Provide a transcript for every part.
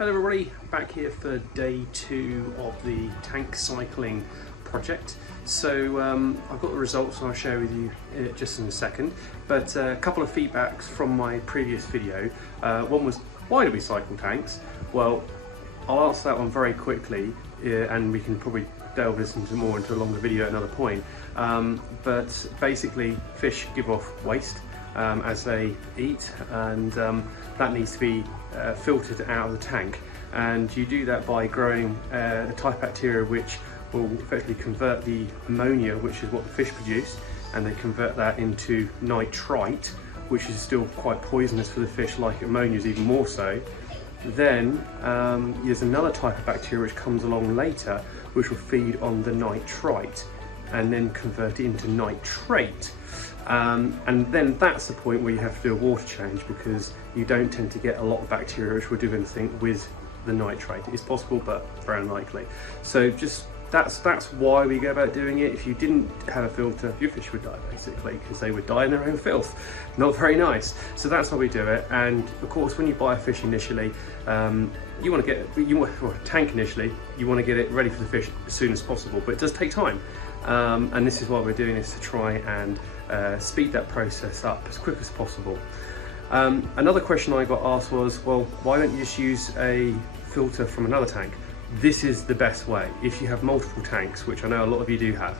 Hello everybody, back here for day 2 of the tank cycling project. So I've got the results I'll share with you just in a second, but a couple of feedbacks from my previous video. One was, why do we cycle tanks? Well, I'll answer that one very quickly, and we can probably delve this into a longer video at another point. But basically fish give off waste as they eat, and that needs to be filtered out of the tank, and you do that by growing a type of bacteria which will effectively convert the ammonia, which is what the fish produce, and they convert that into nitrite, which is still quite poisonous for the fish, like ammonia is even more so. Then there's another type of bacteria which comes along later, which will feed on the nitrite and then convert it into nitrate. And then that's the point where you have to do a water change, because you don't tend to get a lot of bacteria which will do anything with the nitrate. It's possible, but very unlikely. So just that's why we go about doing it. If you didn't have a filter, your fish would die basically, because they would die in their own filth. Not very nice. So that's why we do it. And of course, when you buy a fish initially, you want to get a tank initially. You want to get it ready for the fish as soon as possible, but it does take time. And this is why we're doing this, to try and speed that process up as quick as possible. Another question I got asked was, well, why don't you just use a filter from another tank? This is the best way. If you have multiple tanks, which I know a lot of you do have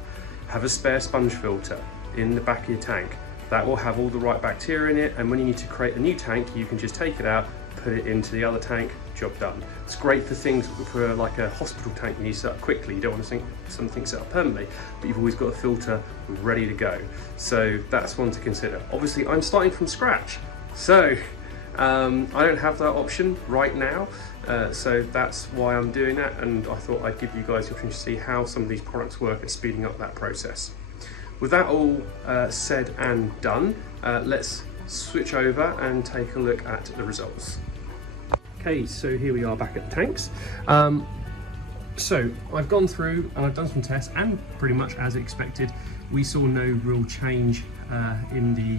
a spare sponge filter in the back of your tank. That will have all the right bacteria in it, and when you need to create a new tank, you can just take it out, put it into the other tank, job done. It's great for things for like a hospital tank you need to set up quickly. You don't want to think something set up permanently, but you've always got a filter ready to go. So that's one to consider. Obviously, I'm starting from scratch, so I don't have that option right now. So that's why I'm doing that, and I thought I'd give you guys the opportunity to see how some of these products work at speeding up that process. With that all said and done, let's switch over and take a look at the results. Okay, so here we are back at the tanks. So I've gone through and I've done some tests, and pretty much as expected, we saw no real change in the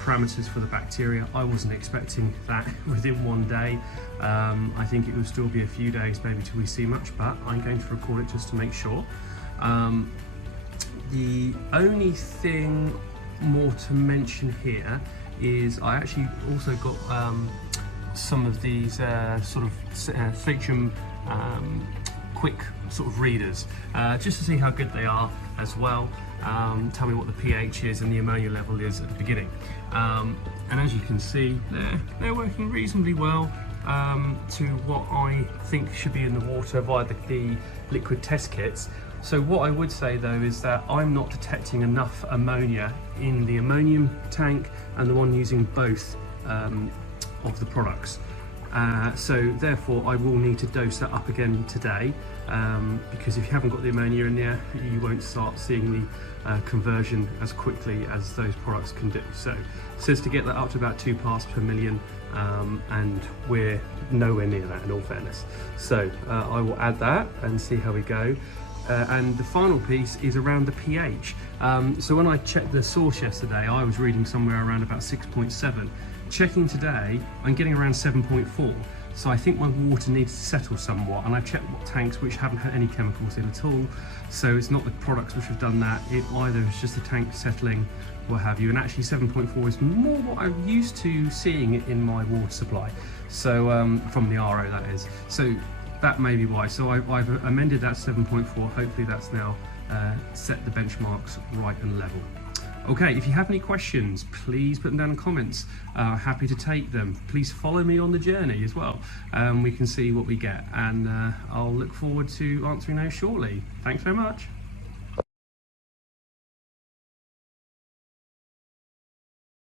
parameters for the bacteria. I wasn't expecting that within one day. I think it will still be a few days maybe till we see much, but I'm going to record it just to make sure. The only thing more to mention here is I actually also got some of these sort of Sachem quick sort of readers, just to see how good they are as well. Tell me what the pH is and the ammonia level is at the beginning. And as you can see, they're working reasonably well to what I think should be in the water via the liquid test kits. So what I would say though is that I'm not detecting enough ammonia in the ammonium tank and the one using both of the products. So therefore I will need to dose that up again today, because if you haven't got the ammonia in there, you won't start seeing the conversion as quickly as those products can do. So it says to get that up to about 2 parts per million, and we're nowhere near that in all fairness. So I will add that and see how we go. And the final piece is around the pH. So when I checked the source yesterday, I was reading somewhere around about 6.7. Checking today, I'm getting around 7.4. So I think my water needs to settle somewhat, and I've checked what tanks which haven't had any chemicals in at all. So it's not the products which have done that, it either is just the tank settling, what have you. And actually 7.4 is more what I'm used to seeing in my water supply. So from the RO, that is. So that may be why. So I've amended that 7.4. Hopefully that's now set the benchmarks right and level. Okay, if you have any questions, please put them down in the comments. Happy to take them. Please follow me on the journey as well. We can see what we get, and I'll look forward to answering those shortly. Thanks very much.